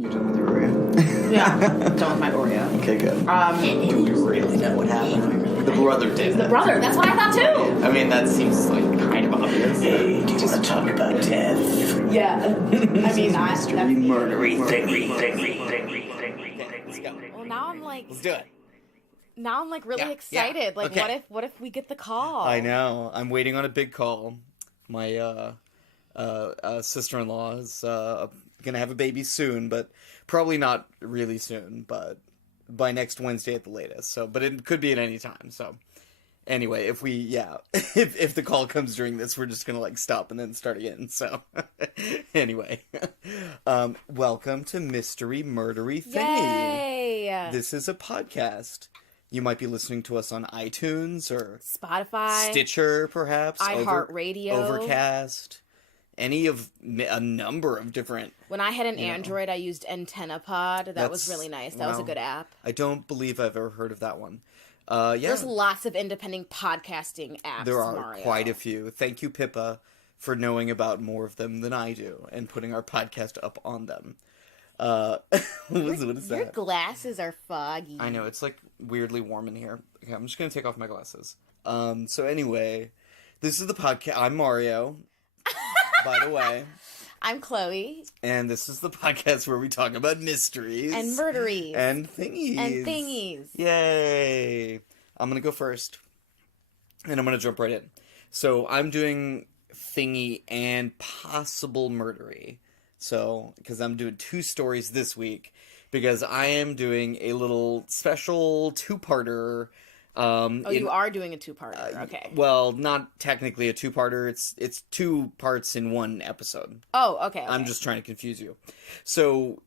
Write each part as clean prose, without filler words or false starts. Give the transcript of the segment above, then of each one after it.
You done with your Oreo? Yeah, done with my Oreo. Okay, good. Do we really know what happened? The brother did. The brother, that's what I thought too. I mean, that seems like kind of obvious. Hey, do you want to talk about death? Yeah. I mean, Mystery, murdery, thingy. Let's go. Well, now I'm like, Let's do it. now I'm like really Yeah, excited. yeah, Like, okay. what if we get the call? I know. I'm waiting on a big call. My sister-in-law is gonna have a baby soon, but probably not really soon, but by next Wednesday at the latest. So, but it could be at any time. So, anyway, if if the call comes during this, we're just gonna like stop and then start again. So, anyway, welcome to Mystery Murdery Thingy. Yay! This is a podcast. You might be listening to us on iTunes or Spotify, Stitcher, perhaps. iHeartRadio, Overcast. Any of a number of different. When I had an Android, I used AntennaPod. That was really nice. That was a good app. I don't believe I've ever heard of that one. Yeah. There's lots of independent podcasting apps. There are Mario. quite a few. Thank you, Pippa, for knowing about more of them than I do and putting our podcast up on them. What is that? Your glasses are foggy. I know, it's like weirdly warm in here. Okay, I'm just gonna take off my glasses. So anyway, this is the podcast. I'm Mario, by the way. I'm Chloe. And this is the podcast where we talk about mysteries. And murderies. And thingies. And thingies. Yay! I'm gonna go first. And I'm gonna jump right in. So, I'm doing thingy and possible murdery. So, because I'm doing 2 stories this week. Because I am doing a little special 2-parter. You are doing a 2-parter. Okay. Well, not technically a 2-parter. It's 2 parts in 1 episode. Oh, okay. I'm just trying to confuse you. So,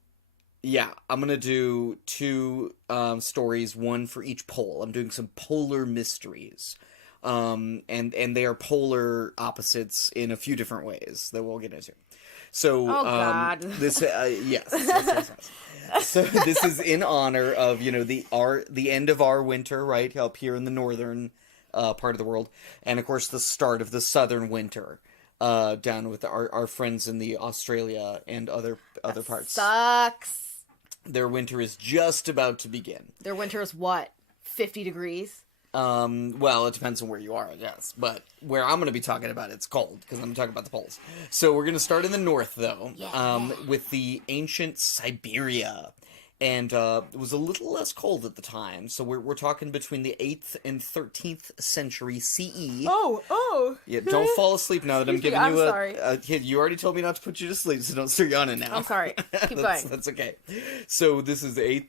yeah, I'm gonna do 2 stories, 1 for each pole. I'm doing some polar mysteries. And they are polar opposites in a few different ways that we'll get into. So, God. This, yes. So this is in honor of, the end of our winter, right, up here in the northern part of the world, and of course the start of the southern winter, down with our friends in the Australia and other parts. Sucks. Their winter is just about to begin. Their winter is what? 50 degrees? Well, it depends on where you are, I guess. But where I'm going to be talking about it's cold, because I'm talking about the poles. So we're going to start in the north, though, with the ancient Siberia. And it was a little less cold at the time. So we're talking between the 8th and 13th century CE. Oh. Yeah, don't fall asleep now that I'm giving you sorry. a kid. You already told me not to put you to sleep, so don't start yawning now. I'm sorry. Keep going. That's okay. So this is the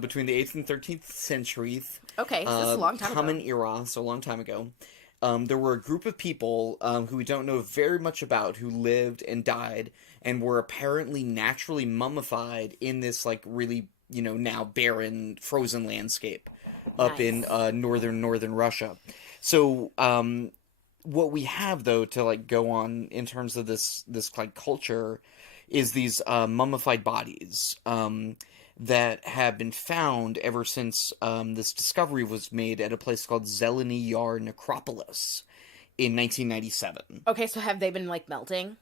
between the 8th and 13th centuries. Okay, so this is a long time ago. Common era, so a long time ago. There were a group of people who we don't know very much about who lived and died and were apparently naturally mummified in this, like, really, now barren, frozen landscape up in northern Russia. So, what we have, though, to, like, go on in terms of this like, culture is these mummified bodies that have been found ever since this discovery was made at a place called Zeleny Yar necropolis in 1997. Okay, so have they been, like, melting?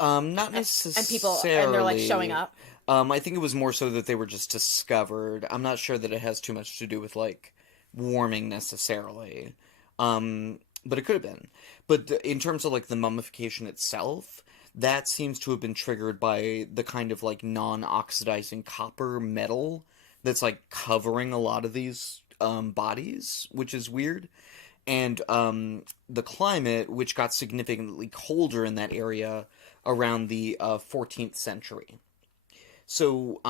Not necessarily. And they're, like, showing up? I think it was more so that they were just discovered. I'm not sure that it has too much to do with, like, warming necessarily. But it could have been. But in terms of, like, the mummification itself, that seems to have been triggered by the kind of, like, non-oxidizing copper metal that's, like, covering a lot of these bodies, which is weird. And the climate, which got significantly colder in that area around the 14th century. So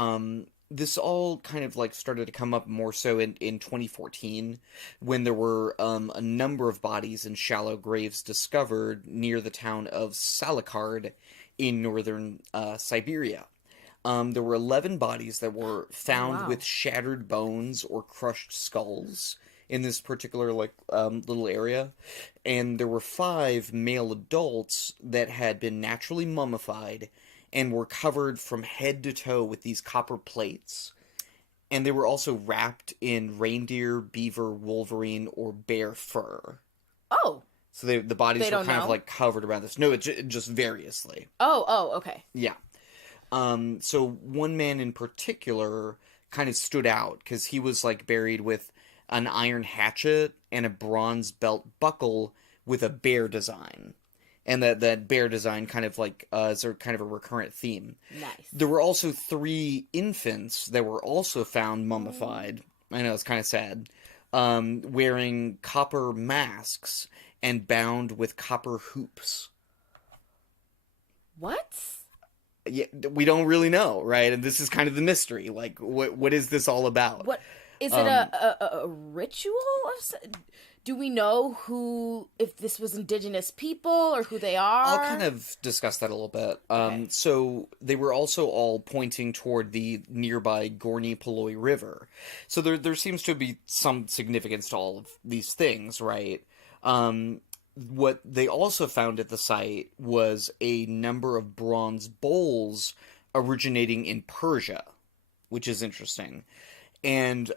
this all kind of, like, started to come up more so in 2014, when there were a number of bodies in shallow graves discovered near the town of Salikard in northern Siberia. There were 11 bodies that were found with shattered bones or crushed skulls in this particular, like, little area. And there were 5 male adults that had been naturally mummified and were covered from head to toe with these copper plates. And they were also wrapped in reindeer, beaver, wolverine, or bear fur. Oh. So the bodies were kind of, like, covered around this. No, just variously. Oh, okay. Yeah. So one man in particular kind of stood out because he was like buried with an iron hatchet and a bronze belt buckle with a bear design. And that bear design kind of like is a kind of a recurrent theme. Nice. There were also 3 infants that were also found mummified. I know, it's kind of sad. Wearing copper masks and bound with copper hoops. What? Yeah, we don't really know, right? And this is kind of the mystery. Like, what is this all about? What is it? A ritual? Do we know if this was indigenous people or who they are? I'll kind of discuss that a little bit. Okay. So they were also all pointing toward the nearby Gorny Poloi River. So there seems to be some significance to all of these things, right? What they also found at the site was a number of bronze bowls originating in Persia, which is interesting. And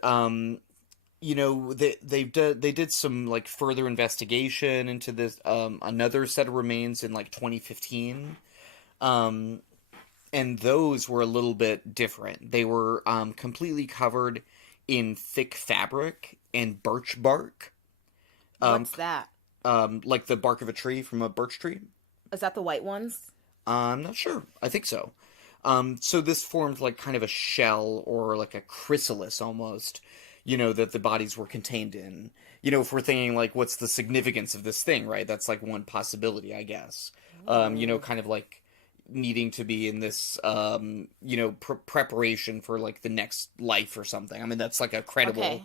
they did some like further investigation into this another set of remains in like 2015, and those were a little bit different. They were completely covered in thick fabric and birch bark. What's that? Like the bark of a tree from a birch tree. Is that the white ones? I'm not sure. I think so. So this formed like kind of a shell or like a chrysalis almost, that the bodies were contained in. If we're thinking like, what's the significance of this thing, right? That's like one possibility, I guess. Kind of like needing to be in this, preparation for like the next life or something. I mean, that's like a credible,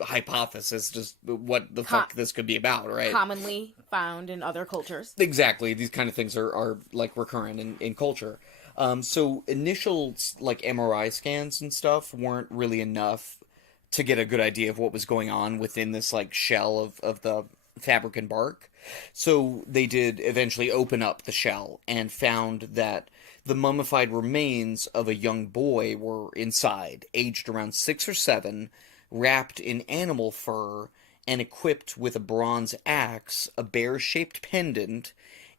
hypothesis, just what the fuck this could be about, right? Commonly found in other cultures. Exactly. These kind of things are like recurrent in culture. So initial like MRI scans and stuff weren't really enough to get a good idea of what was going on within this like shell of the fabric and bark. So they did eventually open up the shell and found that the mummified remains of a young boy were inside, aged around 6 or 7, wrapped in animal fur and equipped with a bronze axe, a bear-shaped pendant,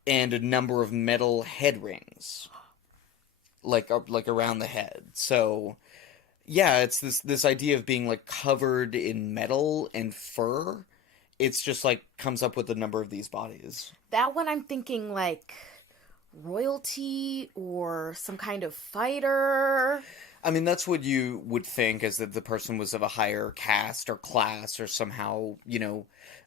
and a number of metal head rings. Like around the head. So yeah, it's this idea of being like covered in metal and fur. It's just like comes up with a number of these bodies. That one I'm thinking like royalty or some kind of fighter. I mean, that's what you would think, is that the person was of a higher caste or class or somehow,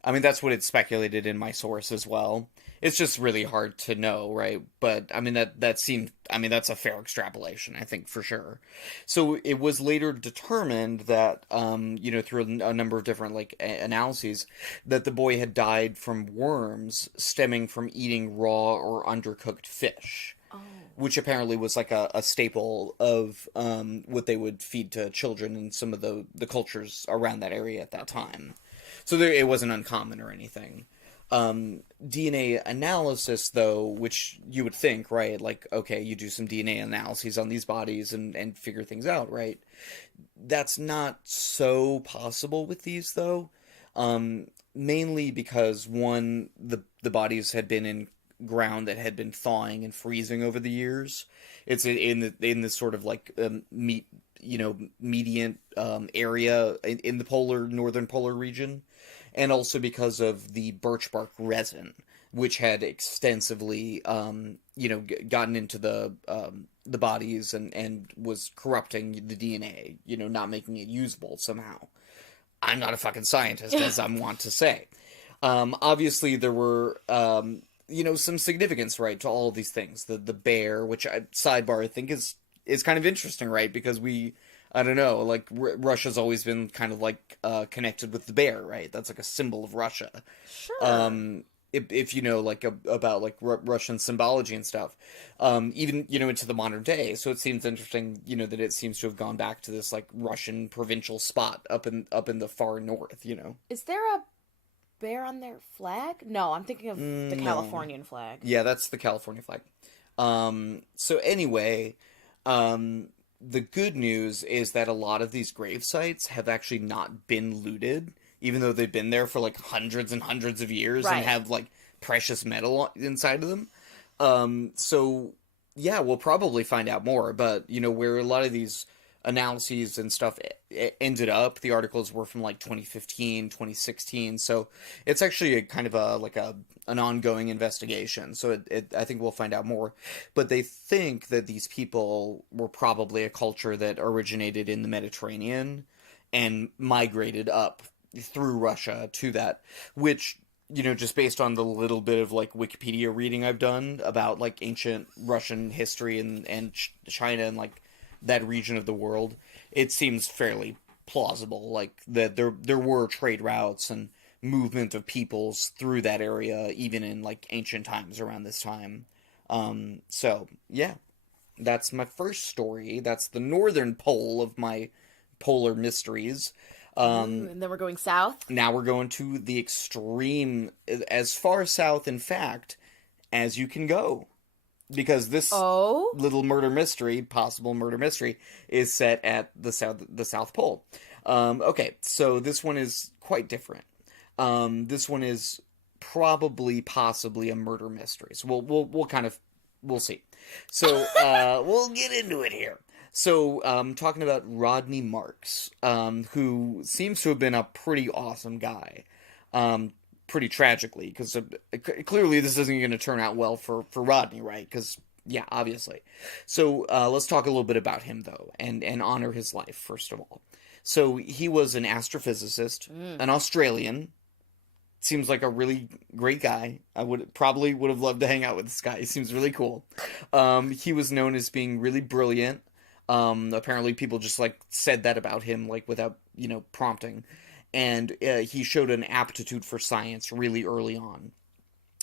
I mean, that's what it's speculated in my source as well. It's just really hard to know, right? But, I mean, that seemed, I mean, that's a fair extrapolation, I think, for sure. So it was later determined that, through a number of different, like, analyses, that the boy had died from worms stemming from eating raw or undercooked fish. Oh. Which apparently was like a staple of what they would feed to children in some of the cultures around that area at that time. So it wasn't uncommon or anything. DNA analysis, though, which you would think, right, like, okay, you do some DNA analyses on these bodies and figure things out, right? That's not so possible with these, though. Mainly because, one, the bodies had been in ground that had been thawing and freezing over the years. It's in this sort of like median area in the northern polar region, and also because of the birch bark resin, which had extensively gotten into the bodies and was corrupting the DNA, not making it usable somehow. I'm not a fucking scientist, as I want to say. Obviously there were some significance, right, to all of these things. The bear, which sidebar, I think is kind of interesting, right? Because I don't know, like, Russia's always been kind of like connected with the bear, right? That's like a symbol of Russia. Sure. If you know, like, about like Russian symbology and stuff, even into the modern day. So it seems interesting, that it seems to have gone back to this like Russian provincial spot up in the far north. Is there a bear on their flag? No, I'm thinking of the Californian flag. Yeah, that's the California flag. So anyway, the good news is that a lot of these grave sites have actually not been looted, even though they've been there for like hundreds and hundreds of years, right, and have like precious metal inside of them. So Yeah, we'll probably find out more, but, where a lot of these analyses and stuff ended up, the articles were from, like, 2015, 2016, so it's actually a kind of an ongoing investigation, so I think we'll find out more. But they think that these people were probably a culture that originated in the Mediterranean and migrated up through Russia to that, which, just based on the little bit of, like, Wikipedia reading I've done about, like, ancient Russian history and China and, like, that region of the world, it seems fairly plausible, like, that there were trade routes and movement of peoples through that area, even in, like, ancient times around this time. So, yeah, that's my first story. That's the northern pole of my polar mysteries. And then we're going south? Now we're going to the extreme, as far south, in fact, as you can go. Because this little possible murder mystery, is set at the South Pole. Okay, so this one is quite different. This one is possibly a murder mystery. So we'll see. So we'll get into it here. So, talking about Rodney Marks, who seems to have been a pretty awesome guy, pretty tragically, because clearly this isn't going to turn out well for Rodney, right? Because, yeah, obviously. So, let's talk a little bit about him, though, and honor his life, first of all. So, he was an astrophysicist, an Australian. Seems like a really great guy. I would have loved to hang out with this guy. He seems really cool. He was known as being really brilliant. Apparently people just, like, said that about him, like, without, prompting. And he showed an aptitude for science really early on.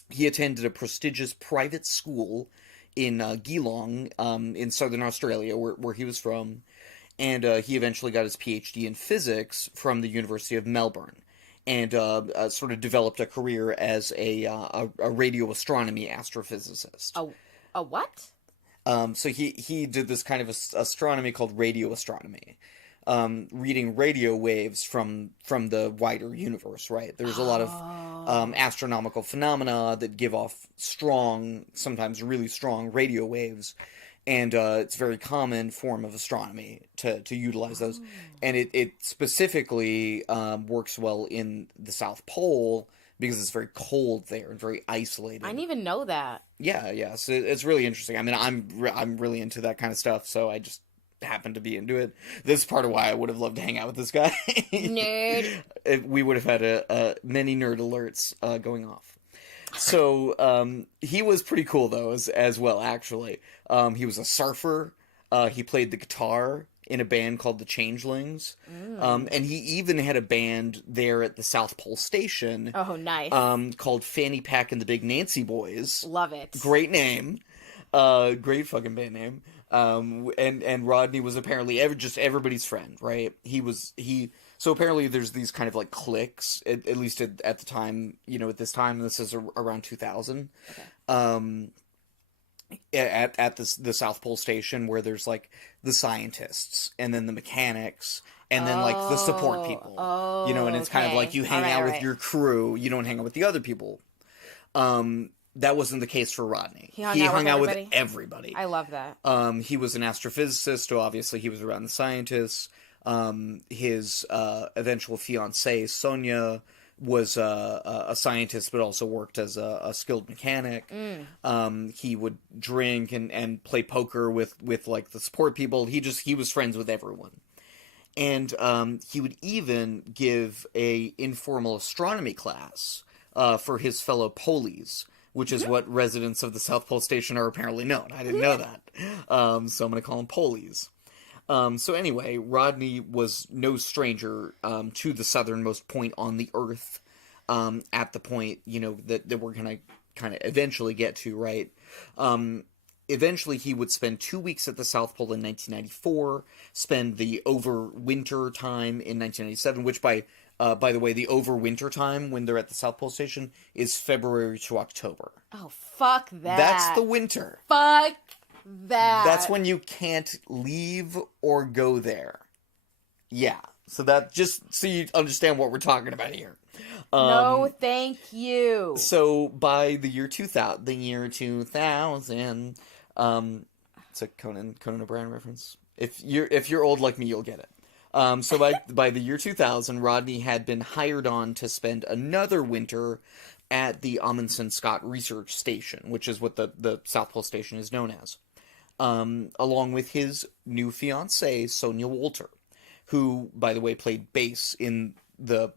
He attended a prestigious private school in Geelong, in southern Australia, where he was from. And he eventually got his PhD in physics from the University of Melbourne. And sort of developed a career as a radio astronomy astrophysicist. A what? So he did this kind of astronomy called radio astronomy, reading radio waves from the wider universe, right? There's a lot of astronomical phenomena that give off strong, sometimes really strong radio waves, and it's a very common form of astronomy to utilize those. And it specifically works well in the South Pole, because it's very cold there and very isolated. I didn't even know that. Yeah. So it's really interesting. I mean, I'm really into that kind of stuff, so I just happen to be into it. This is part of why I would have loved to hang out with this guy. Nerd. We would have had many nerd alerts going off. So he was pretty cool, though, as well, actually. He was a surfer. He played the guitar in a band called the Changelings. And he even had a band there at the South Pole Station. Oh, nice. Called Fanny Pack and the Big Nancy Boys. Love it. Great name. Great fucking band name. And Rodney was apparently just everybody's friend, right? So apparently there's these kind of, like, cliques, at least at the time, at this time, this is around 2000. Okay. At the South Pole Station, where there's, like, the scientists, and then the mechanics, and then, like, the support people. And it's kind of like you hang out with your crew, you don't hang out with the other people. That wasn't the case for Rodney. He hung out with everybody. I love that. He was an astrophysicist, so obviously he was around the scientists. His eventual fiancée, Sonia, was a scientist, but also worked as a skilled mechanic. He would drink and play poker with like the support people. He was friends with everyone. And he would even give a informal astronomy class for his fellow Polies, which is what residents of the South Pole Station are apparently known. I didn't know that. So I'm going to call them Polies. So anyway, Rodney was no stranger to the southernmost point on the Earth, at the point, that we're going to kind of eventually get to, right? Eventually, he would spend 2 weeks at the South Pole in 1994, spend the overwinter time in 1997, which by the way, the overwinter time when they're at the South Pole Station is February to October. Oh, fuck that. That's the winter. Fuck that. That's when you can't leave or go there. Yeah. So that, just so you understand what we're talking about here. No, thank you. So by the year 2000, It's a Conan O'Brien reference. If you're old like me, you'll get it. So by the year 2000, Rodney had been hired on to spend another winter at the Amundsen Scott Research Station, which is what the South Pole Station is known as, along with his new fiancée, Sonia Wolter, who, by the way, played bass in the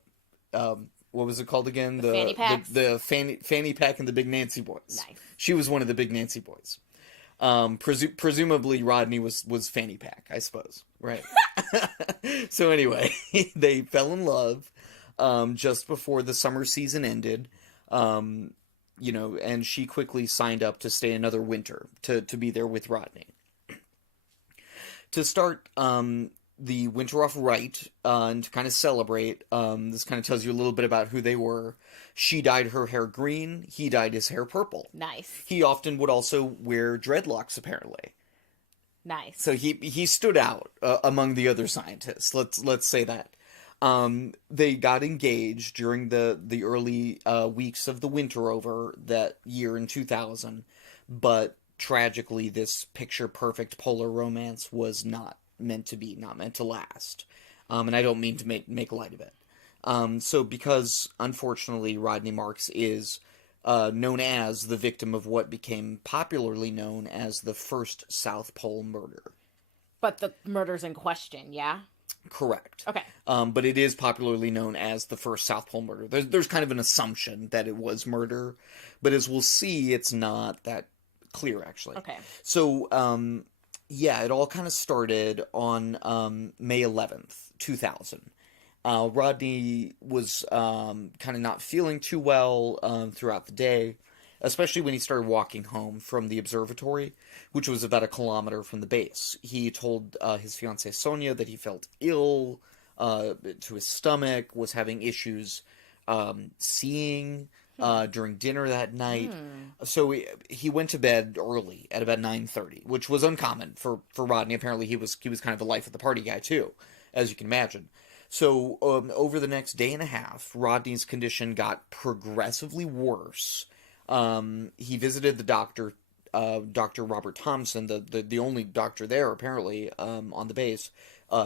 what was it called again? The fanny packs? The fanny pack and the Big Nancy Boys. Nice. She was one of the Big Nancy Boys. Presumably Rodney was fanny pack, I suppose. Right. So anyway, they fell in love just before the summer season ended. And she quickly signed up to stay another winter to be there with Rodney. To start the winter off right, and to kind of celebrate, this kind of tells you a little bit about who they were. She dyed her hair green, he dyed his hair purple. Nice. He often would also wear dreadlocks, apparently. Nice. So he stood out among the other scientists. Let's say that. They got engaged during the early weeks of the winter over that year in 2000, but tragically, this picture-perfect polar romance was not meant to last. And I don't mean to make light of it. So because, unfortunately, Rodney Marks is known as the victim of what became popularly known as the first South Pole murder. But the murder's in question, yeah? Correct. Okay. But it is popularly known as the first South Pole murder. There's kind of an assumption that it was murder, but as we'll see, it's not that clear, actually. Okay. So, it all kind of started on May 11th, 2000. Rodney was kind of not feeling too well throughout the day, especially when he started walking home from the observatory, which was about 1 kilometer from the base. He told his fiancée Sonia that he felt ill to his stomach, was having issues seeing during dinner that night. So he went to bed early at about 9:30, which was uncommon for Rodney. Apparently he was kind of the life of the party guy too, as you can imagine. So over the next day and a half, Rodney's condition got progressively worse. He visited the doctor, Dr. Robert Thompson, the only doctor there apparently on the base,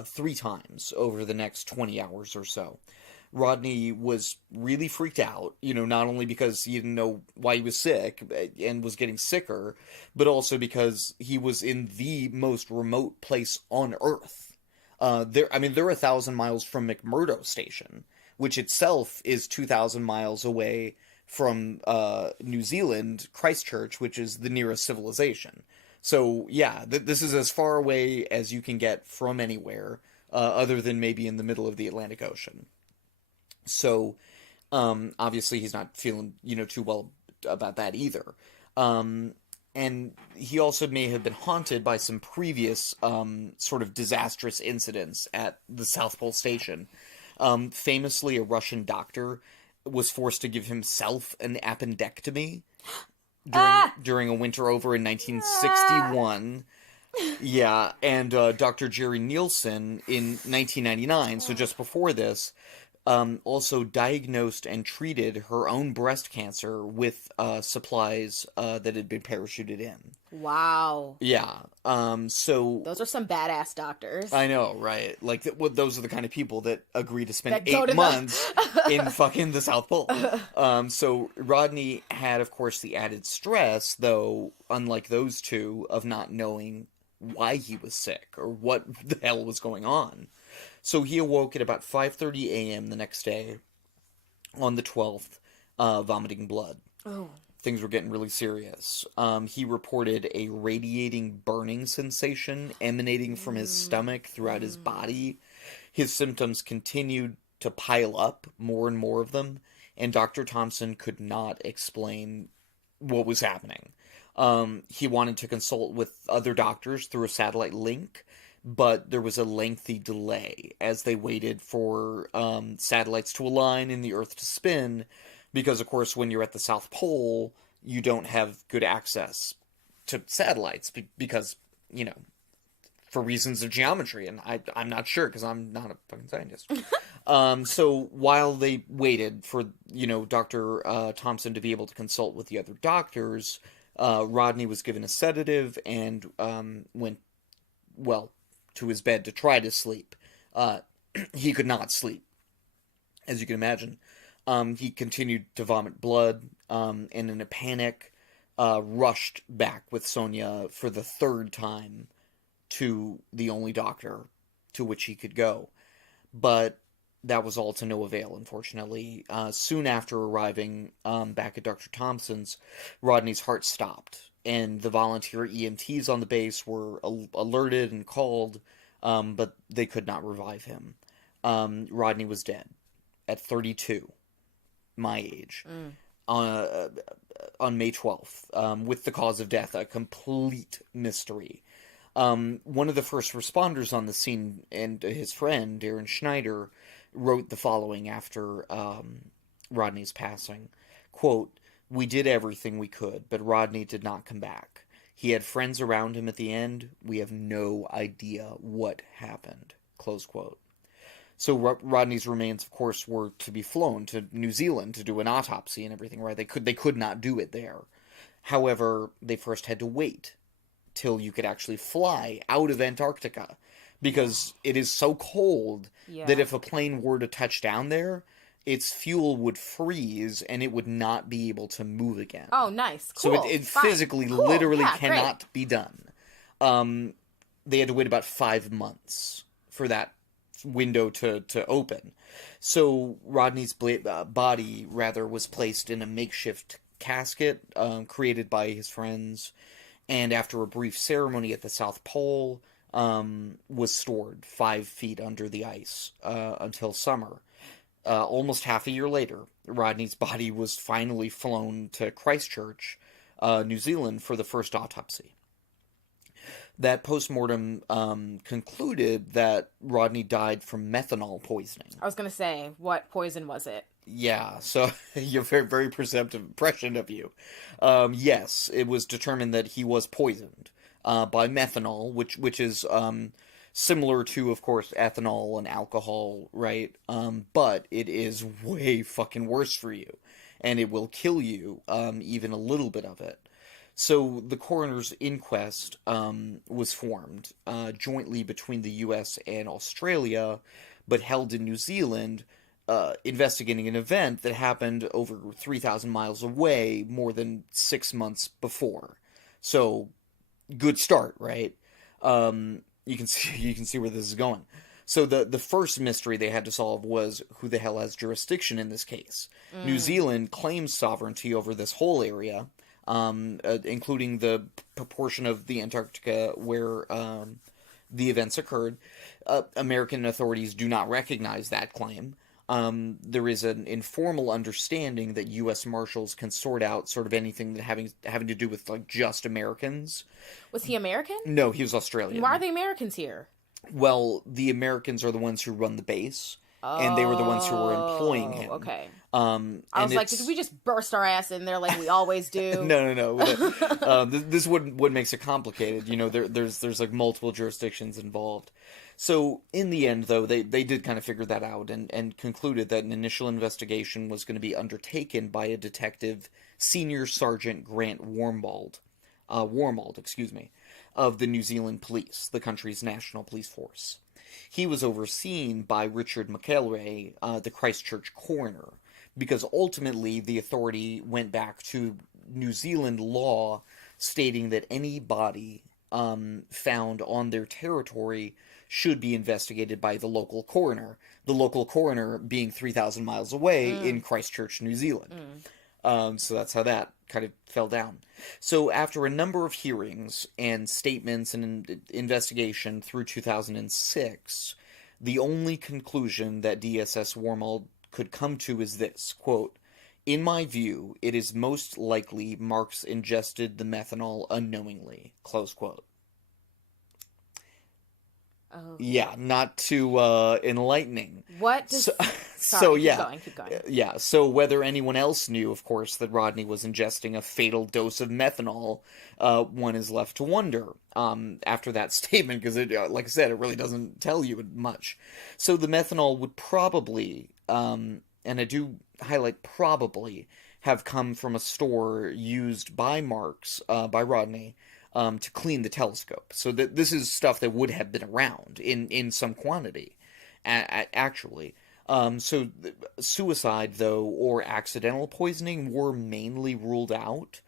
3 times over the next 20 hours or so. Rodney was really freaked out, not only because he didn't know why he was sick and was getting sicker, but also because he was in the most remote place on Earth. They're 1,000 miles from McMurdo Station, which itself is 2,000 miles away from New Zealand, Christchurch, which is the nearest civilization. So, yeah, this is as far away as you can get from anywhere, other than maybe in the middle of the Atlantic Ocean. So, obviously he's not feeling, too well about that either. And he also may have been haunted by some previous sort of disastrous incidents at the South Pole Station. Famously, a doctor was forced to give himself an appendectomy during a winter over in 1961. Yeah, and Dr. Jerry Nielsen in 1999, so just before this, also diagnosed and treated her own breast cancer with supplies that had been parachuted in. Wow. Yeah. So those are some badass doctors. I know, right? Like, those are the kind of people that agree to spend 8 months in fucking the South Pole. So Rodney had, of course, the added stress, though, unlike those two, of not knowing why he was sick or what the hell was going on. So he awoke at about 5:30 a.m. the next day, on the 12th, vomiting blood. Oh. Things were getting really serious. He reported a radiating burning sensation emanating from his stomach throughout his body. His symptoms continued to pile up, more and more of them, and Dr. Thompson could not explain what was happening. He wanted to consult with other doctors through a satellite link, but there was a lengthy delay as they waited for satellites to align and the Earth to spin, because, of course, when you're at the South Pole, you don't have good access to satellites, because, for reasons of geometry, and I'm not sure, because I'm not a fucking scientist. So while they waited for, Dr. Thompson to be able to consult with the other doctors, Rodney was given a sedative and went, well, to his bed to try to sleep. He could not sleep, as you can imagine. He continued to vomit blood, and in a panic, rushed back with Sonia for the third time to the only doctor to which he could go. But that was all to no avail, unfortunately. Soon after arriving back at Dr. Thompson's, Rodney's heart stopped, and the volunteer EMTs on the base were alerted and called, but they could not revive him. Rodney was dead at 32, my age, on May 12th, with the cause of death a complete mystery. One of the first responders on the scene, and his friend, Darren Schneider, wrote the following after Rodney's passing. Quote, "We did everything we could, but Rodney did not come back. He had friends around him at the end. We have no idea what happened." Close quote. So Rodney's remains, of course, were to be flown to New Zealand to do an autopsy and everything, right? They could not do it there. However, they first had to wait till you could actually fly out of Antarctica, because it is so cold that if a plane were to touch down there, its fuel would freeze and it would not be able to move again. Oh, nice. Cool. So it physically, literally cannot be done. They had to wait about 5 months for that window to open. So Rodney's body, rather, was placed in a makeshift casket created by his friends, and after a brief ceremony at the South Pole, was stored 5 feet under the ice until summer. Almost half a year later, Rodney's body was finally flown to Christchurch, New Zealand, for the first autopsy. That postmortem concluded that Rodney died from methanol poisoning. I was going to say, what poison was it? Yeah, so you're very, very perceptive impression of you. Yes, it was determined that he was poisoned by methanol, which is similar to, of course, ethanol and alcohol, right? But it is way fucking worse for you, and it will kill you, even a little bit of it. So the coroner's inquest was formed jointly between the U.S. and Australia, but held in New Zealand, investigating an event that happened over 3,000 miles away more than 6 months before. So, good start, right? You can see where this is going. So the first mystery they had to solve was who the hell has jurisdiction in this case. New Zealand claims sovereignty over this whole area, including the proportion of the Antarctica where the events occurred. American authorities do not recognize that claim. There is an informal understanding that U.S. Marshals can sort out sort of anything that having to do with, like, just Americans. Was he American? No, he was Australian. Why are the Americans here? Well, the Americans are the ones who run the base, and they were the ones who were employing him. Okay. I was like, did we just burst our ass in there like we always do? No. This what makes it complicated. You know, there's like multiple jurisdictions involved. So in the end, though, they did kind of figure that out and concluded that an initial investigation was going to be undertaken by a detective, Senior Sergeant Grant Warmald, of the New Zealand Police, the country's national police force. He was overseen by Richard McElrea, the Christchurch coroner, because ultimately the authority went back to New Zealand law stating that any body found on their territory should be investigated by the local coroner being 3,000 miles away in Christchurch, New Zealand. So that's how that kind of fell down. So after a number of hearings and statements and investigation through 2006, the only conclusion that DSS Warmald could come to is this, quote, "In my view, it is most likely Marks ingested the methanol unknowingly," close quote. Oh. Yeah, not too enlightening. What does... Keep going. Yeah, so whether anyone else knew, of course, that Rodney was ingesting a fatal dose of methanol, one is left to wonder after that statement, because, like I said, it really doesn't tell you much. So the methanol would probably, and I do highlight probably, have come from a store used by Marks, by Rodney, to clean the telescope. So that this is stuff that would have been around in some quantity, actually. Suicide, though, or accidental poisoning were mainly ruled out.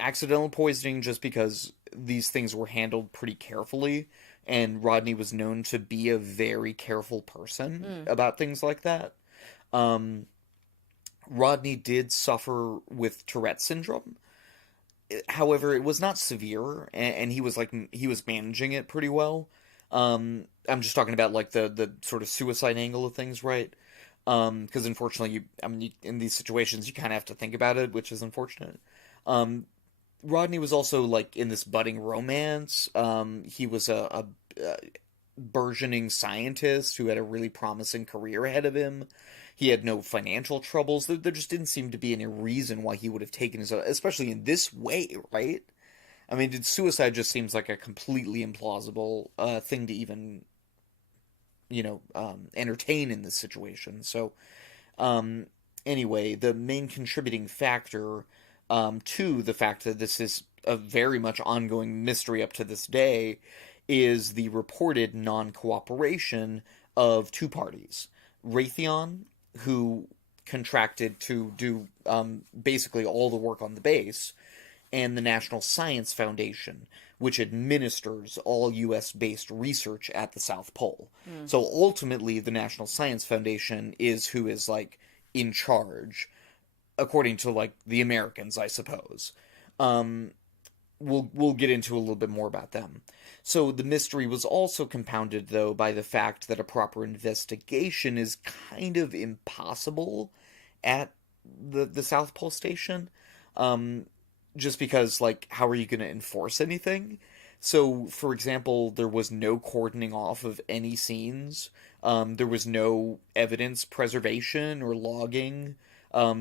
Accidental poisoning just because these things were handled pretty carefully, and Rodney was known to be a very careful person about things like that. Rodney did suffer with Tourette's syndrome. However, it was not severe, and he was managing it pretty well. I'm just talking about like the sort of suicide angle of things, right? Because unfortunately, in these situations, you kind of have to think about it, which is unfortunate. Rodney was also like in this budding romance. He was a burgeoning scientist who had a really promising career ahead of him. He had no financial troubles. There just didn't seem to be any reason why he would have taken his own, especially in this way, right? I mean, suicide just seems like a completely implausible thing to even, entertain in this situation. So, anyway, the main contributing factor to the fact that this is a very much ongoing mystery up to this day is the reported non-cooperation of two parties. Raytheon, who contracted to do basically all the work on the base, and the National Science Foundation, which administers all U.S.-based research at the South Pole. So ultimately, the National Science Foundation is who is, like, in charge, according to, like, the Americans, I suppose. We'll get into a little bit more about them. So the mystery was also compounded, though, by the fact that a proper investigation is kind of impossible at the South Pole Station. Just because, like, how are you going to enforce anything? So, for example, there was no cordoning off of any scenes. There was no evidence preservation or logging.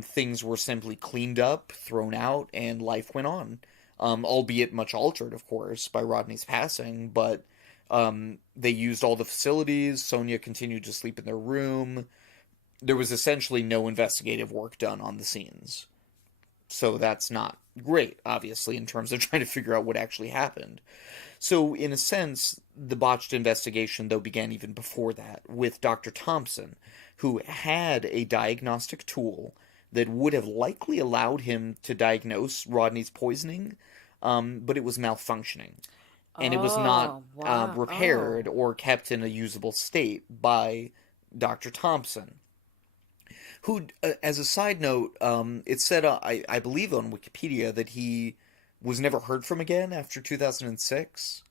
Things were simply cleaned up, thrown out, and life went on. Albeit much altered, of course, by Rodney's passing, but they used all the facilities. Sonia continued to sleep in their room. There was essentially no investigative work done on the scenes. So that's not great, obviously, in terms of trying to figure out what actually happened. So, in a sense, the botched investigation, though, began even before that, with Dr. Thompson, who had a diagnostic tool that would have likely allowed him to diagnose Rodney's poisoning, but it was malfunctioning. And it was not repaired or kept in a usable state by Dr. Thompson. Who, as a side note, it said, I believe on Wikipedia, that he was never heard from again after 2006.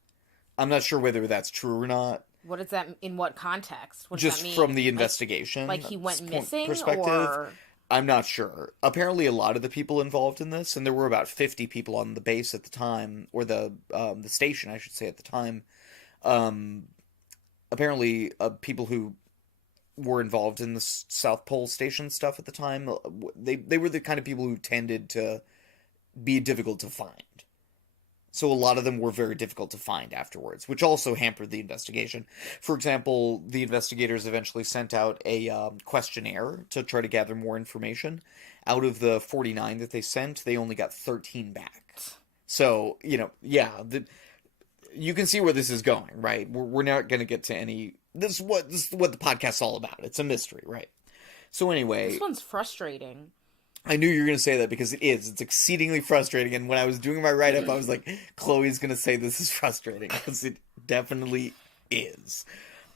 I'm not sure whether that's true or not. What does that, in what context? What does Just that mean? from the investigation. Like he went missing, perspective, or? I'm not sure. Apparently a lot of the people involved in this, and there were about 50 people on the base at the time, or the station, I should say, at the time. Apparently people who were involved in the South Pole Station stuff at the time, they were the kind of people who tended to be difficult to find. So a lot of them were very difficult to find afterwards, which also hampered the investigation. For example, the investigators eventually sent out a questionnaire to try to gather more information. Out of the 49 that they sent, they only got 13 back. So, you can see where this is going, right? We're not going to get to any... This is what the podcast's all about. It's a mystery, right? So anyway... This one's frustrating. I knew you were going to say that because it is. It's exceedingly frustrating. And when I was doing my write-up, I was like, Chloe's going to say this is frustrating. Because it definitely is.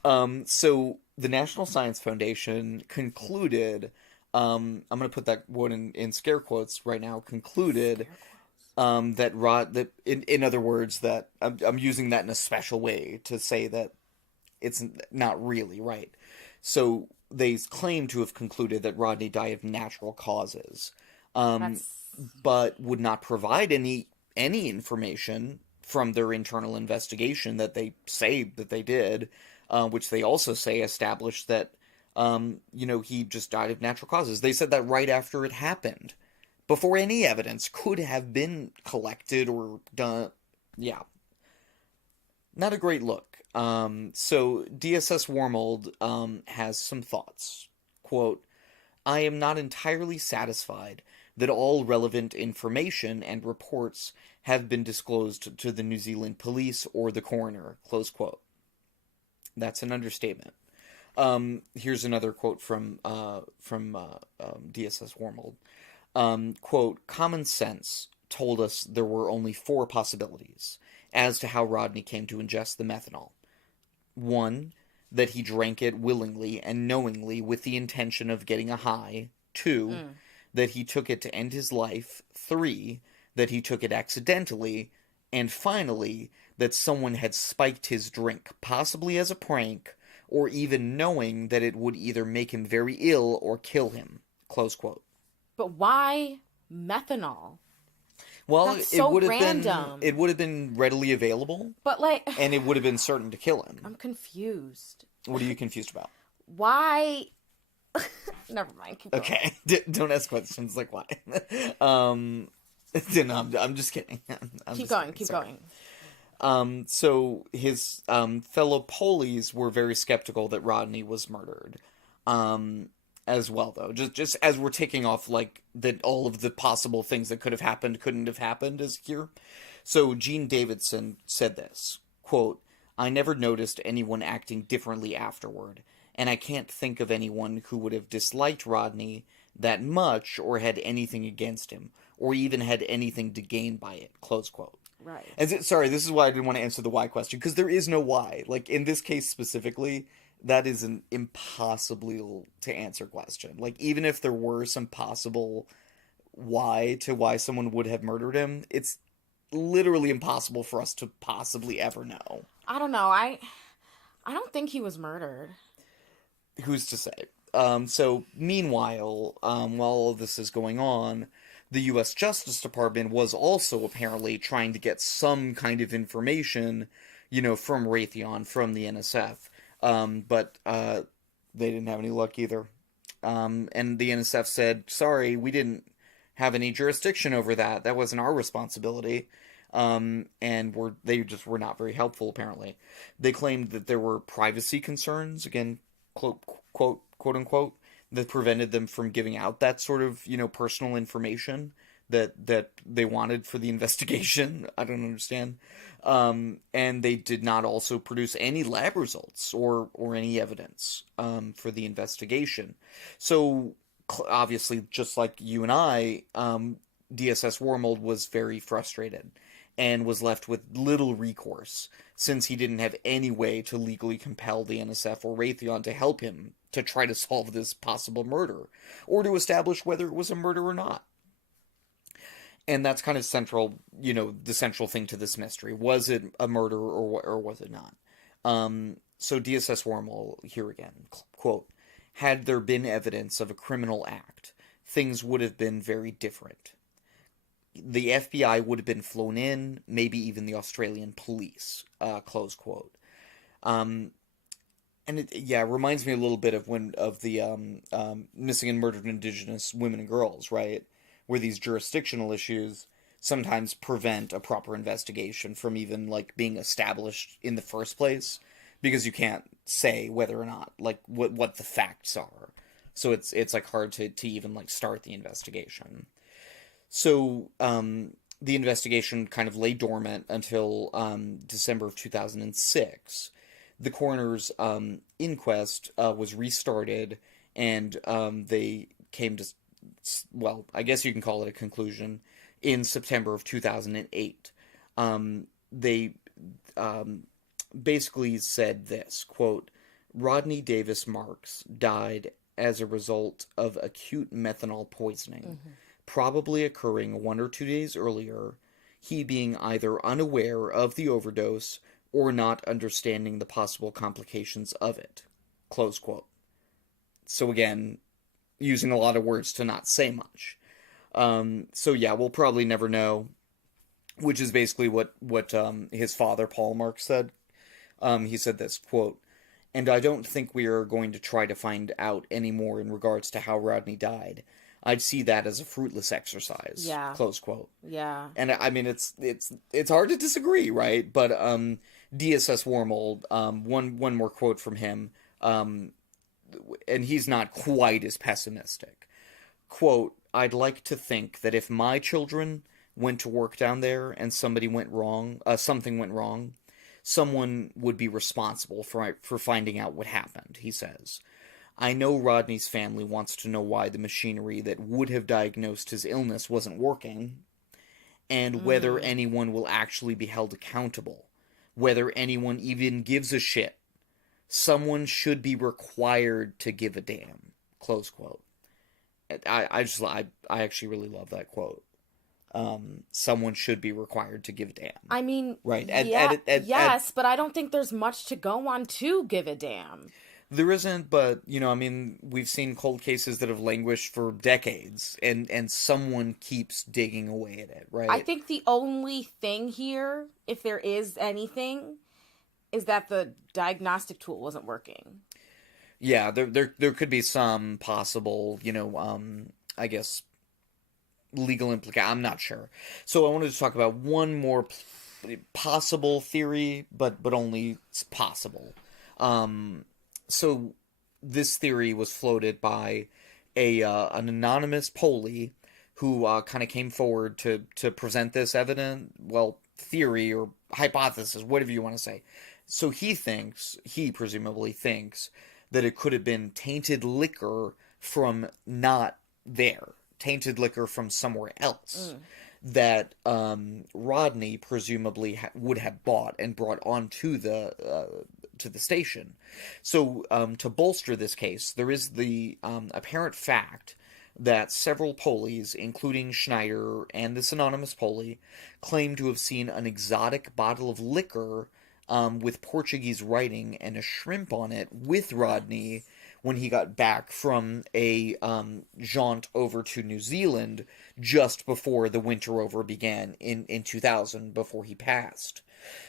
So the National Science Foundation concluded... I'm going to put that word in scare quotes right now. Concluded... that in other words, that I'm using that in a special way to say that it's not really right. So they claim to have concluded that Rodney died of natural causes, but would not provide any information from their internal investigation that they say that they did, which they also say established that he just died of natural causes. They said that right after it happened. Before any evidence could have been collected or done. Yeah. Not a great look. So DSS Wormold has some thoughts. Quote, I am not entirely satisfied that all relevant information and reports have been disclosed to the New Zealand police or the coroner, close quote. That's an understatement. Here's another quote from DSS Wormold. Quote, common sense told us there were only 4 possibilities as to how Rodney came to ingest the methanol. 1, that he drank it willingly and knowingly with the intention of getting a high. 2, that he took it to end his life. 3, that he took it accidentally. And finally, that someone had spiked his drink, possibly as a prank, or even knowing that it would either make him very ill or kill him. Close quote. But why methanol? Well, That's so it would have random. been readily available, But, like... and it would have been certain to kill him. I'm confused. What are you confused about? Why... Never mind. Keep going. Okay, don't ask questions like why. No, I'm just kidding. Keep going. So his fellow police were very skeptical that Rodney was murdered. As well, though, just as we're taking off, like, that all of the possible things that could have happened couldn't have happened as here. So Gene Davidson said this, quote, I never noticed anyone acting differently afterward, and I can't think of anyone who would have disliked Rodney that much or had anything against him, or even had anything to gain by it, close quote. Right. Sorry, this is why I didn't want to answer the why question, because there is no why. Like, in this case specifically, that is an impossible to answer question. Like, even if there were some possible why someone would have murdered him, it's literally impossible for us to possibly ever know. I don't know. I don't think he was murdered. Who's to say? So, meanwhile, while all of this is going on, the U.S. Justice Department was also apparently trying to get some kind of information, from Raytheon, from the NSF. But they didn't have any luck either. And the NSF said, sorry, we didn't have any jurisdiction over that. That wasn't our responsibility. And they just were not very helpful, apparently. They claimed that there were privacy concerns, again, quote unquote, that prevented them from giving out that sort of, personal information that they wanted for the investigation. I don't understand. And they did not also produce any lab results or any evidence for the investigation. So obviously, just like you and I, DSS Wormold was very frustrated and was left with little recourse, since he didn't have any way to legally compel the NSF or Raytheon to help him to try to solve this possible murder, or to establish whether it was a murder or not. And that's kind of central, the central thing to this mystery. Was it a murder or was it not? So DSS Wormhole, here again, quote, had there been evidence of a criminal act, things would have been very different. The FBI would have been flown in, maybe even the Australian police, close quote. And it reminds me a little bit of the missing and murdered Indigenous women and girls, right? Where these jurisdictional issues sometimes prevent a proper investigation from even, like, being established in the first place, because you can't say whether or not, like, what the facts are. So it's like hard to even, like, start the investigation. So the investigation kind of lay dormant until December of 2006. The coroner's inquest was restarted, and they came to, well, I guess you can call it a conclusion, in September of 2008. They basically said this, quote, Rodney Davis Marks died as a result of acute methanol poisoning, probably occurring 1 or 2 days earlier, he being either unaware of the overdose or not understanding the possible complications of it, close quote. So again, using a lot of words to not say much. So yeah, we'll probably never know, which is basically what his father, Paul Marks, said. He said this, quote, and I don't think we are going to try to find out any more in regards to how Rodney died. I'd see that as a fruitless exercise. Yeah. Close quote. Yeah. And I mean, it's hard to disagree, right? But DSS Wormold, one more quote from him. and he's not quite as pessimistic. Quote, "I'd like to think that if my children went to work down there and something went wrong, someone would be responsible for finding out what happened," he says. "I know Rodney's family wants to know why the machinery that would have diagnosed his illness wasn't working, and whether anyone will actually be held accountable, whether anyone even gives a shit. Someone should be required to give a damn." Close quote. I actually really love that quote. Someone should be required to give a damn. I mean, right? Yes, but I don't think there's much to go on to give a damn. There isn't, but, I mean, we've seen cold cases that have languished for decades, and someone keeps digging away at it, right? I think the only thing here, if there is anything, is that the diagnostic tool wasn't working. Yeah, there could be some possible, I guess, legal implication. I'm not sure. So I wanted to talk about one more possible theory, but only possible. So this theory was floated by an anonymous Poley who kind of came forward to present this theory or hypothesis, whatever you want to say. So he presumably thinks that it could have been tainted liquor from not there, tainted liquor from somewhere else. That Rodney presumably would have bought and brought onto to the station. So to bolster this case, there is the apparent fact that several Poleys, including Schneider and this anonymous Poley, claim to have seen an exotic bottle of liquor with Portuguese writing and a shrimp on it with Rodney when he got back from a jaunt over to New Zealand just before the winter over began in 2000, before he passed.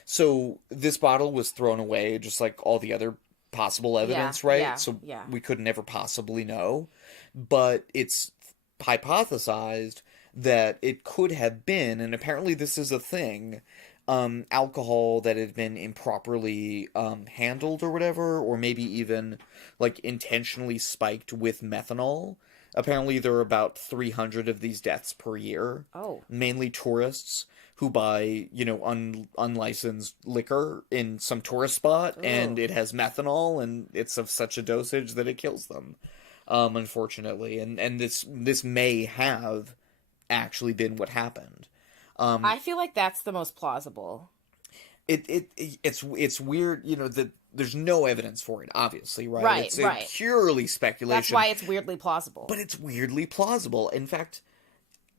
So this bottle was thrown away just like all the other possible evidence, right? Yeah, so yeah. we could never possibly know. But it's hypothesized that it could have been, and apparently this is a thing, alcohol that had been improperly handled or whatever, or maybe even like intentionally spiked with methanol. Apparently there are about 300 of these deaths per year. Oh. Mainly tourists who buy, unlicensed liquor in some tourist spot, and it has methanol, and it's of such a dosage that it kills them, unfortunately. And this may have actually been what happened. I feel like that's the most plausible. It's weird, that there's no evidence for it, obviously, right? Right, it's right. Purely speculation. That's why it's weirdly plausible. But it's weirdly plausible. In fact,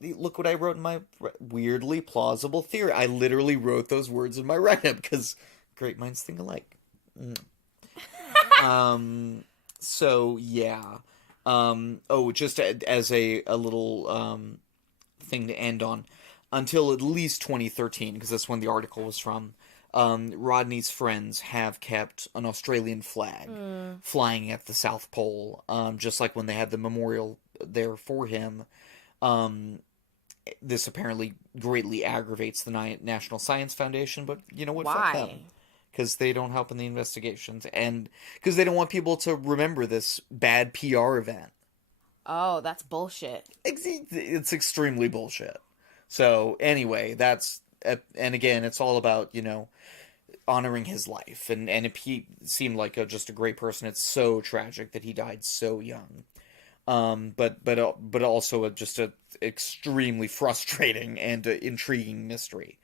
look what I wrote in my weirdly plausible theory. I literally wrote those words in my write-up because great minds think alike. So yeah. Just as a little thing to end on. Until at least 2013, because that's when the article was from, Rodney's friends have kept an Australian flag flying at the South Pole, just like when they had the memorial there for him. This apparently greatly aggravates the National Science Foundation, but you know what? Why? Fuck them. Because they don't help in the investigations, and because they don't want people to remember this bad PR event. Oh, that's bullshit. It's extremely bullshit. So anyway, and again, it's all about, honoring his life, and if he seemed like just a great person, it's so tragic that he died so young. But also just a extremely frustrating and intriguing mystery.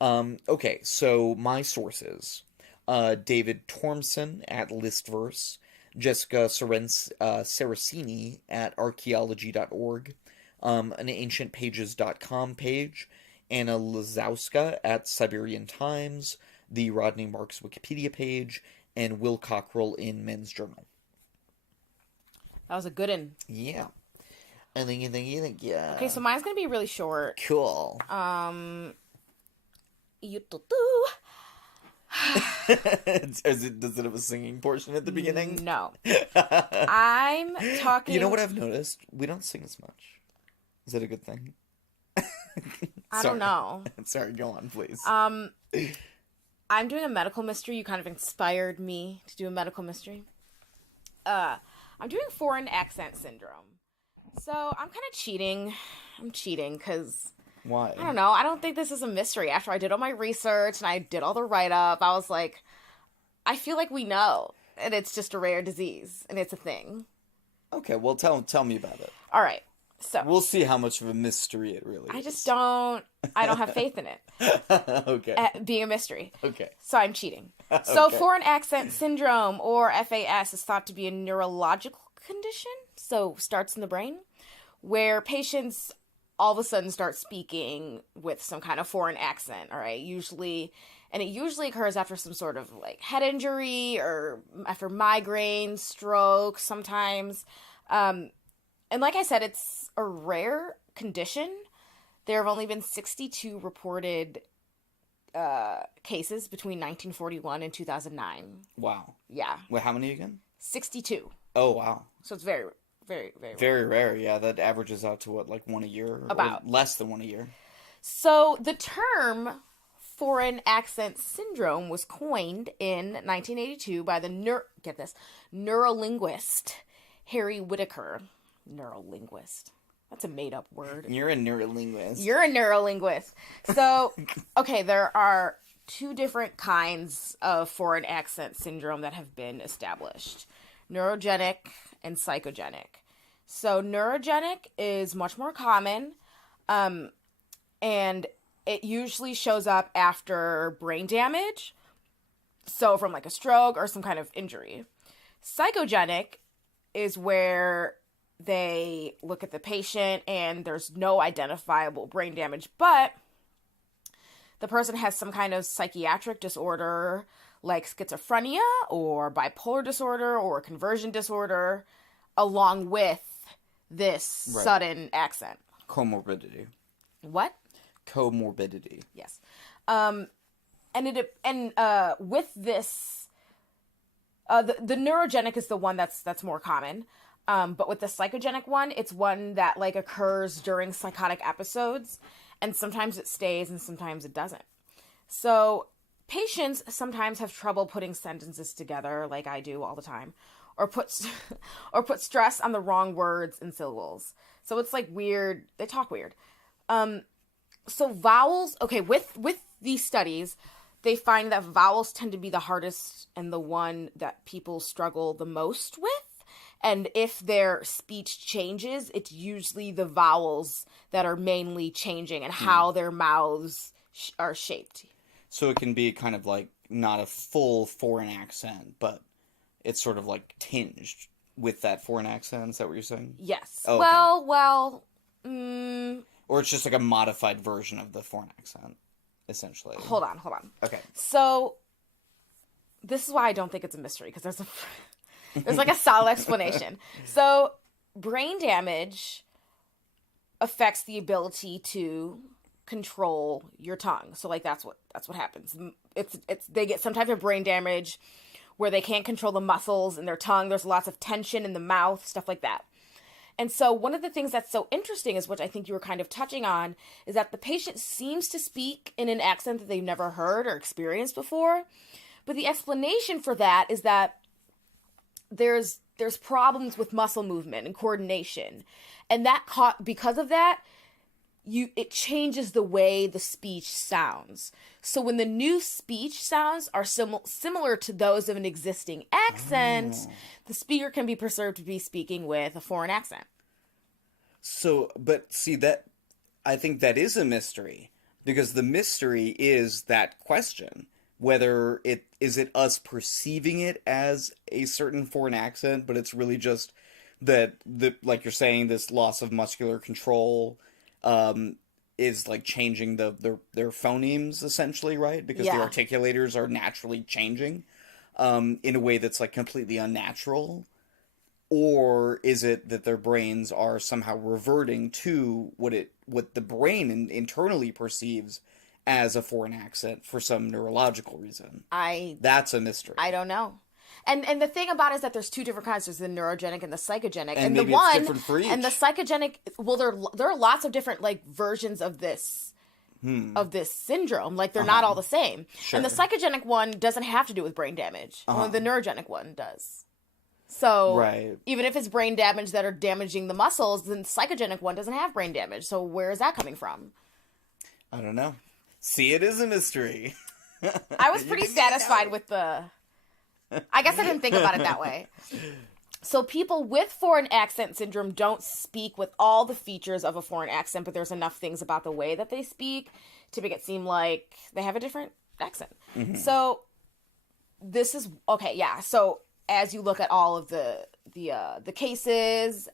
Okay, so my sources: David Tormson at Listverse, Jessica Saraceni at archaeology.org. An ancientpages.com page, Anna Lazowska at Siberian Times, the Rodney Marks Wikipedia page, and Will Cockrell in Men's Journal. That was a good one. Yeah. Thank you. Yeah. Okay, so mine's gonna be really short. Cool. Does it have a singing portion at the beginning? No. I'm talking... You know what I've noticed? We don't sing as much. Is that a good thing? I don't know. Sorry, go on, please. I'm doing a medical mystery. You kind of inspired me to do a medical mystery. I'm doing foreign accent syndrome. So I'm kind of cheating. I'm cheating because... Why? I don't know. I don't think this is a mystery. After I did all my research and I did all the write-up, I was like, I feel like we know. And it's just a rare disease. And it's a thing. Okay, well, tell me about it. All right. So we'll see how much of a mystery it really is. I just don't have faith in it. Okay. Being a mystery. Okay. So I'm cheating. So Okay. foreign accent syndrome, or FAS, is thought to be a neurological condition. So starts in the brain, where patients all of a sudden start speaking with some kind of foreign accent. All right. It usually occurs after some sort of like head injury or after migraine, stroke, sometimes. And like I said, it's a rare condition. There have only been 62 reported cases between 1941 and 2009. Wow. Yeah. Wait, how many again? 62. Oh, wow. So it's very, very, very Very rare. Yeah, that averages out to what, like one a year? About. Or less than one a year. So the term foreign accent syndrome was coined in 1982 by the neurolinguist Harry Whitaker. Neurolinguist. That's a made-up word. You're a neurolinguist. You're a neurolinguist. So, okay, there are two different kinds of foreign accent syndrome that have been established. Neurogenic and psychogenic. So, neurogenic is much more common, and it usually shows up after brain damage, so from like a stroke or some kind of injury. Psychogenic is where they look at the patient and there's no identifiable brain damage, but the person has some kind of psychiatric disorder like schizophrenia or bipolar disorder or conversion disorder along with this sudden accent. Comorbidity. What? Comorbidity. Yes. With this, the neurogenic is the one that's more common. But with the psychogenic one, it's one that like occurs during psychotic episodes, and sometimes it stays and sometimes it doesn't. So patients sometimes have trouble putting sentences together, like I do all the time, or put stress on the wrong words and syllables. So it's like weird. They talk weird. So vowels. Okay, with these studies, they find that vowels tend to be the hardest and the one that people struggle the most with. And if their speech changes, it's usually the vowels that are mainly changing and how their mouths are shaped. So it can be kind of like not a full foreign accent, but it's sort of like tinged with that foreign accent. Is that what you're saying? Yes. Oh, okay. Well. Or it's just like a modified version of the foreign accent, essentially. Hold on. Okay. So this is why I don't think it's a mystery, because there's like a solid explanation. So brain damage affects the ability to control your tongue. So like that's what happens. They get some type of brain damage where they can't control the muscles in their tongue. There's lots of tension in the mouth, stuff like that. And so one of the things that's so interesting is, which I think you were kind of touching on, is that the patient seems to speak in an accent that they've never heard or experienced before. But the explanation for that is that there's problems with muscle movement and coordination. And because of that, it changes the way the speech sounds. So when the new speech sounds are similar to those of an existing accent, the speaker can be perceived to be speaking with a foreign accent. So, but see that, I think that is a mystery, because the mystery is that question, whether is it us perceiving it as a certain foreign accent, but it's really just that like you're saying, this loss of muscular control, is like changing their phonemes, essentially, right? Because the articulators are naturally changing in a way that's like completely unnatural. Or is it that their brains are somehow reverting to what the brain internally perceives as a foreign accent for some neurological reason? That's a mystery. I don't know. And the thing about it is that there's two different kinds. There's the neurogenic and the psychogenic. And maybe the one, it's different for each. And the psychogenic, well, there are lots of different like versions of this syndrome. Like they're not all the same. Sure. And the psychogenic one doesn't have to do with brain damage. Only the neurogenic one does. So Right. even if it's brain damage that are damaging the muscles, then the psychogenic one doesn't have brain damage. So where is that coming from? I don't know. See, it is a mystery. I was pretty satisfied with the... I guess I didn't think about it that way. So people with foreign accent syndrome don't speak with all the features of a foreign accent, but there's enough things about the way that they speak to make it seem like they have a different accent. Mm-hmm. So this is... Okay, yeah. So as you look at all of the cases...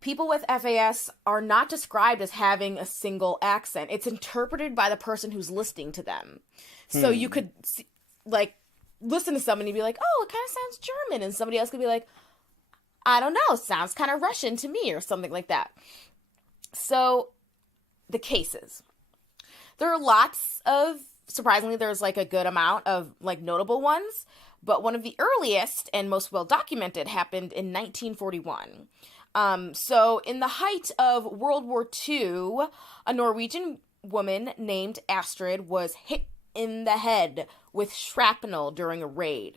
people with FAS are not described as having a single accent. It's interpreted by the person who's listening to them. So you could, listen to somebody and be like, oh, it kind of sounds German. And somebody else could be like, I don't know, sounds kind of Russian to me, or something like that. So, the cases. There are lots of, surprisingly, there's, a good amount of, notable ones. But one of the earliest and most well-documented happened in 1941. So in the height of World War II, a Norwegian woman named Astrid was hit in the head with shrapnel during a raid.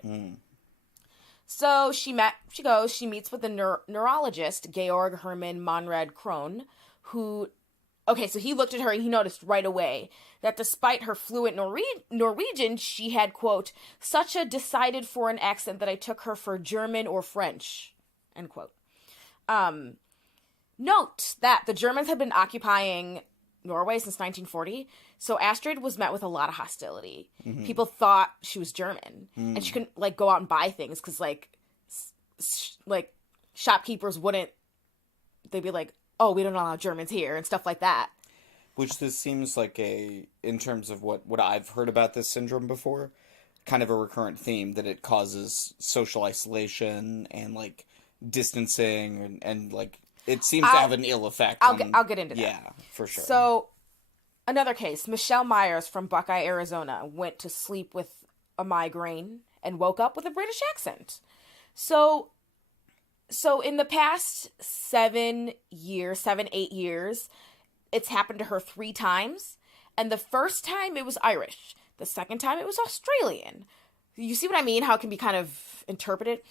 So she meets with the neurologist, Georg Hermann Monrad Krohn, who, so he looked at her and he noticed right away that despite her fluent Norwegian, she had, quote, such a decided foreign accent that I took her for German or French, end quote. Note that the Germans had been occupying Norway since 1940, so Astrid was met with a lot of hostility. Mm-hmm. People thought she was German, and she couldn't, go out and buy things, because, shopkeepers wouldn't, they'd be like, oh, we don't allow Germans here, and stuff like that. Which this seems like in terms of what I've heard about this syndrome before, kind of a recurrent theme, that it causes social isolation and, distancing and it seems to have an ill effect. I'll get into that. Yeah, for sure. So, another case, Michelle Myers from Buckeye, Arizona, went to sleep with a migraine and woke up with a British accent. So in the past 8 years, it's happened to her 3 times. And the first time it was Irish. The second time it was Australian. You see what I mean? How it can be kind of interpreted?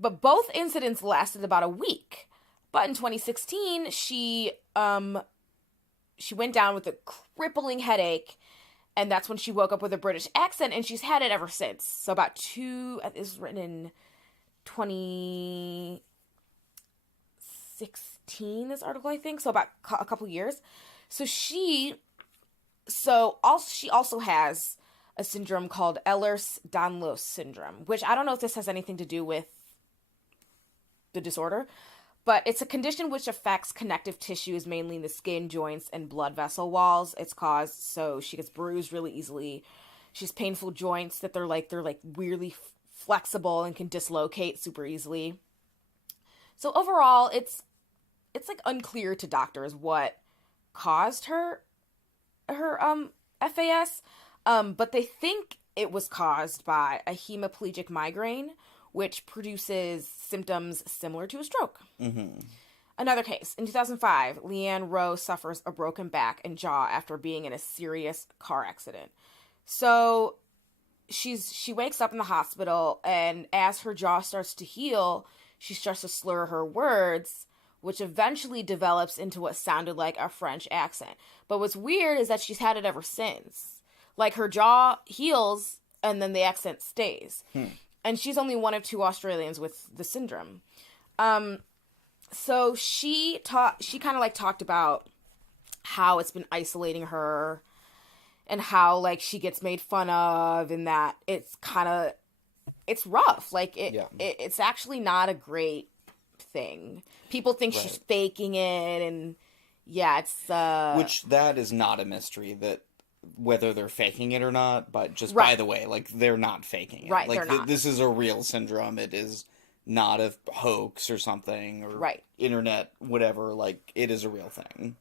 But both incidents lasted about a week. But in 2016, she went down with a crippling headache, and that's when she woke up with a British accent, and she's had it ever since. So about it was written in 2016, this article, I think. So about a couple years. So she also has a syndrome called Ehlers-Danlos syndrome, which I don't know if this has anything to do with the disorder, but it's a condition which affects connective tissues, mainly in the skin, joints, and blood vessel walls. It's caused, so she gets bruised really easily. She has painful joints that they're weirdly flexible and can dislocate super easily. So overall, it's unclear to doctors what caused her FAS, but they think it was caused by a hemiplegic migraine, which produces symptoms similar to a stroke. Mm-hmm. Another case. In 2005, Leanne Rowe suffers a broken back and jaw after being in a serious car accident. So she wakes up in the hospital, and as her jaw starts to heal, she starts to slur her words, which eventually develops into what sounded like a French accent. But what's weird is that she's had it ever since. Her jaw heals, and then the accent stays. And she's only one of 2 Australians with the syndrome. So she kind of talked about how it's been isolating her, and how she gets made fun of, and that it's rough. It's actually not a great thing. People think she's faking it, and yeah, it's which that is not a mystery, that whether they're faking it or not, but just right. by the way, they're not faking it. Right, they're not. This is a real syndrome. It is not a hoax or something, or internet, whatever. It is a real thing.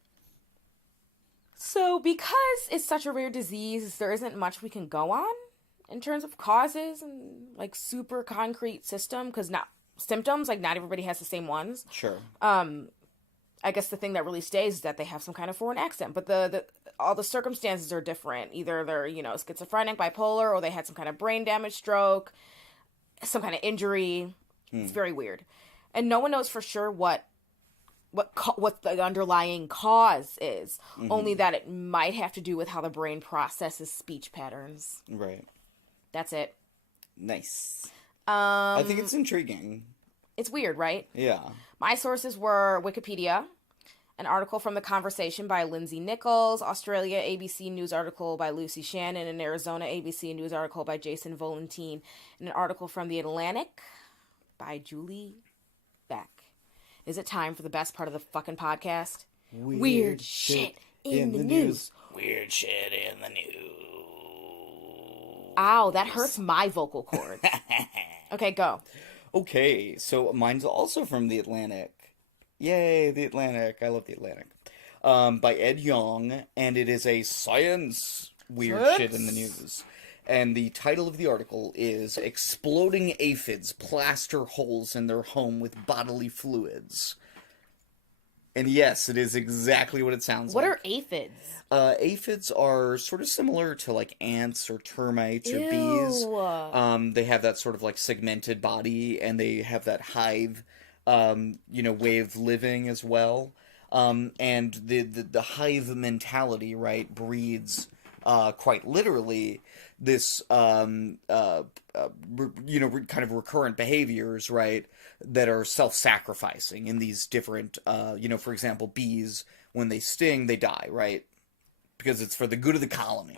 So because it's such a rare disease, there isn't much we can go on in terms of causes and super concrete symptoms, not everybody has the same ones. Sure. I guess the thing that really stays is that they have some kind of foreign accent, but all the circumstances are different. Either they're, schizophrenic, bipolar, or they had some kind of brain damage, stroke. some kind of injury. It's very weird. And no one knows for sure what the underlying cause is. Only that it might have to do with how the brain processes speech patterns. Right. That's it. Nice. I think it's intriguing. It's weird, right? Yeah. My sources were Wikipedia, an article from The Conversation by Lindsay Nichols, Australia ABC News article by Lucy Shannon, an Arizona ABC News article by Jason Volantine, and an article from The Atlantic by Julie Beck. Is it time for the best part of the fucking podcast? Weird shit in the news. Weird shit in the news. Ow, that hurts my vocal cords. Okay, go. Okay, so mine's also from The Atlantic. Yay, The Atlantic. I love The Atlantic. By Ed Yong, and it is a science weird shit in the news. And the title of the article is Exploding Aphids Plaster Holes in Their Home with Bodily Fluids. And yes, it is exactly what it sounds What like. are aphids? Aphids are sort of similar to like ants or termites or Ew. bees. They have that sort of like segmented body, and they have that hive, way of living as well. And the hive mentality, right, breeds quite literally this kind of recurrent behaviors, right, that are self-sacrificing in these different for example, bees, when they sting, they die, right, because it's for the good of the colony.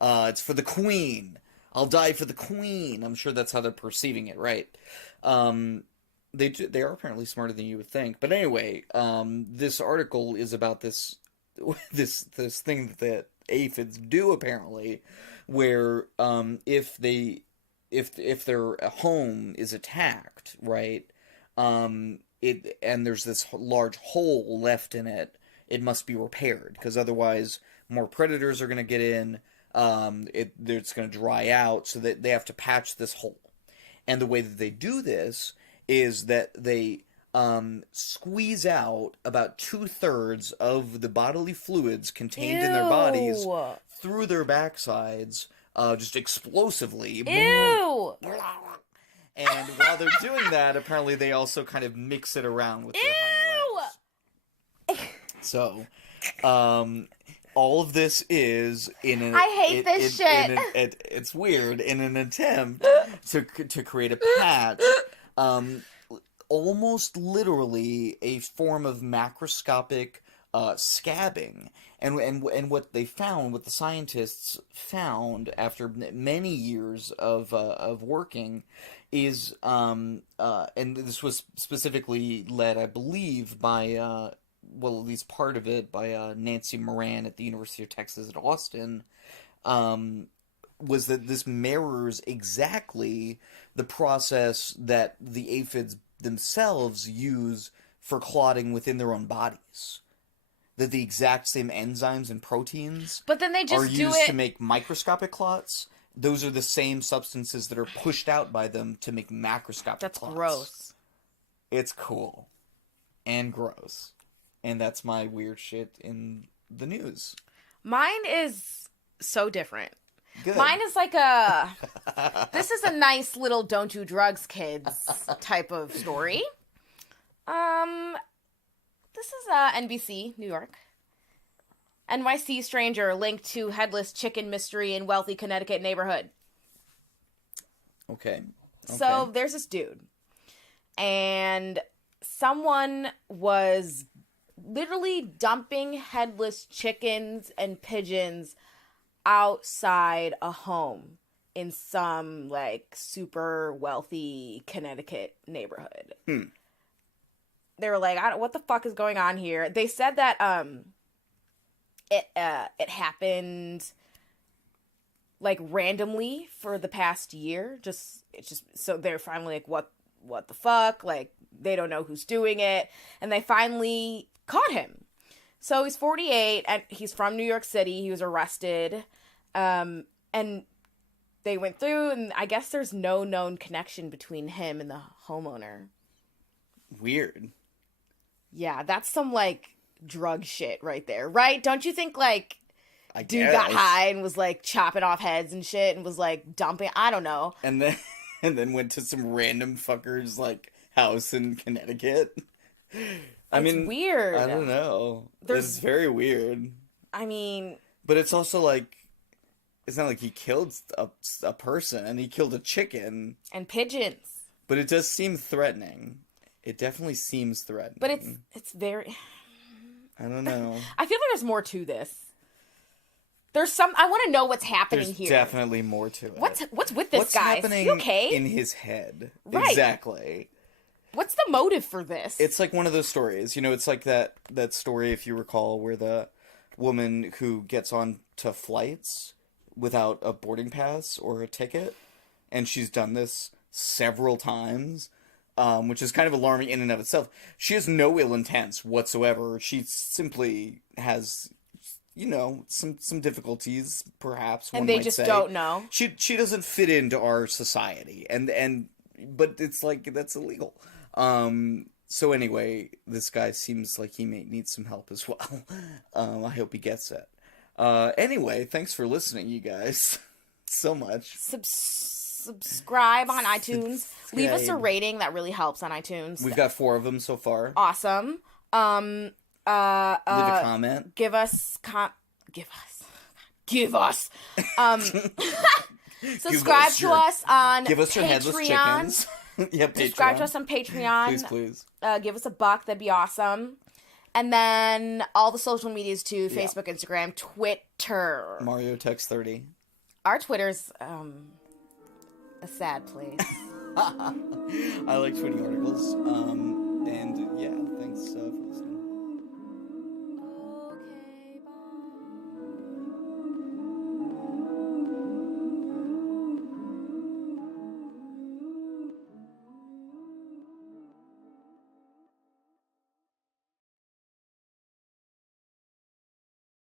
It's for the queen. I'll die for the queen. I'm sure that's how they're perceiving it, right? They are apparently smarter than you would think. But anyway, this article is about this thing that aphids do, apparently, where if their home is attacked, right, and there's this large hole left in it, it must be repaired, because otherwise more predators are going to get in. It's going to dry out, so that they have to patch this hole. And the way that they do this is that they squeeze out about 2/3 of the bodily fluids contained in their bodies through their backsides, just explosively. Ew! And while they're doing that, apparently they also kind of mix it around with their hind legs. So, all of this is in an... I hate this shit. It's weird. In an attempt to create a patch, almost literally a form of macroscopic scabbing. And what they found, what the scientists found after many years of working, is and this was specifically led, I believe, by at least part of it by Nancy Moran at the University of Texas at Austin, was that this mirrors exactly the process that the aphids themselves use for clotting within their own bodies. That the exact same enzymes and proteins but then they just are used to make microscopic clots. Those are the same substances that are pushed out by them to make macroscopic clots. That's gross. It's cool. And gross. And that's my weird shit in the news. Mine is so different. Good. Mine is like this is a nice little don't do drugs, kids type of story. This is NBC, New York. NYC stranger linked to headless chicken mystery in wealthy Connecticut neighborhood. Okay. So there's this dude, and someone was literally dumping headless chickens and pigeons outside a home in some like super wealthy Connecticut neighborhood. They were like, what the fuck is going on here? They said that it happened like randomly for the past year. So they're finally like, what the fuck? Like, they don't know who's doing it, and they finally caught him. So he's 48 and he's from New York City. He was arrested, and they went through, and I guess there's no known connection between him and the homeowner. Weird. Yeah, that's some like drug shit right there, right? Don't you think like I dude guess. got high and was like chopping off heads and shit and was like dumping? I don't know. And then and then went to some random fucker's, like, house in Connecticut. I mean, weird. I don't know. It's very weird. I mean... But it's also, like, it's not like he killed a person. He killed a chicken. And pigeons. But it does seem threatening. It definitely seems threatening. But it's very... I don't know. I feel like there's more to this. I want to know what's happening There's here. definitely more to it. What's with this guy? What's happening Is he okay? in his head? Right. Exactly. What's the motive for this? It's like one of those stories. You know, it's like that story, if you recall, where the woman who gets on to flights without a boarding pass or a ticket, and she's done this several times, which is kind of alarming in and of itself. She has no ill intents whatsoever. She simply has, you know, some difficulties, perhaps. And they just don't know. She doesn't fit into our society, but it's like that's illegal. So anyway, this guy seems like he may need some help as well. I hope he gets it. Anyway, thanks for listening, you guys, so much. Subscribe on iTunes. Leave us a rating. That really helps on iTunes. We've got 4 of them so far. Awesome. Leave a comment. Give us. Subscribe to us on Give us your headless chickens. Yeah, Patreon. Subscribe to us on Patreon. Please. Give us a $1. That'd be awesome. And then all the social medias too: Facebook, Instagram, Twitter. Mario Text 30. Our Twitter's a sad place. I like tweeting articles. And yeah, thanks.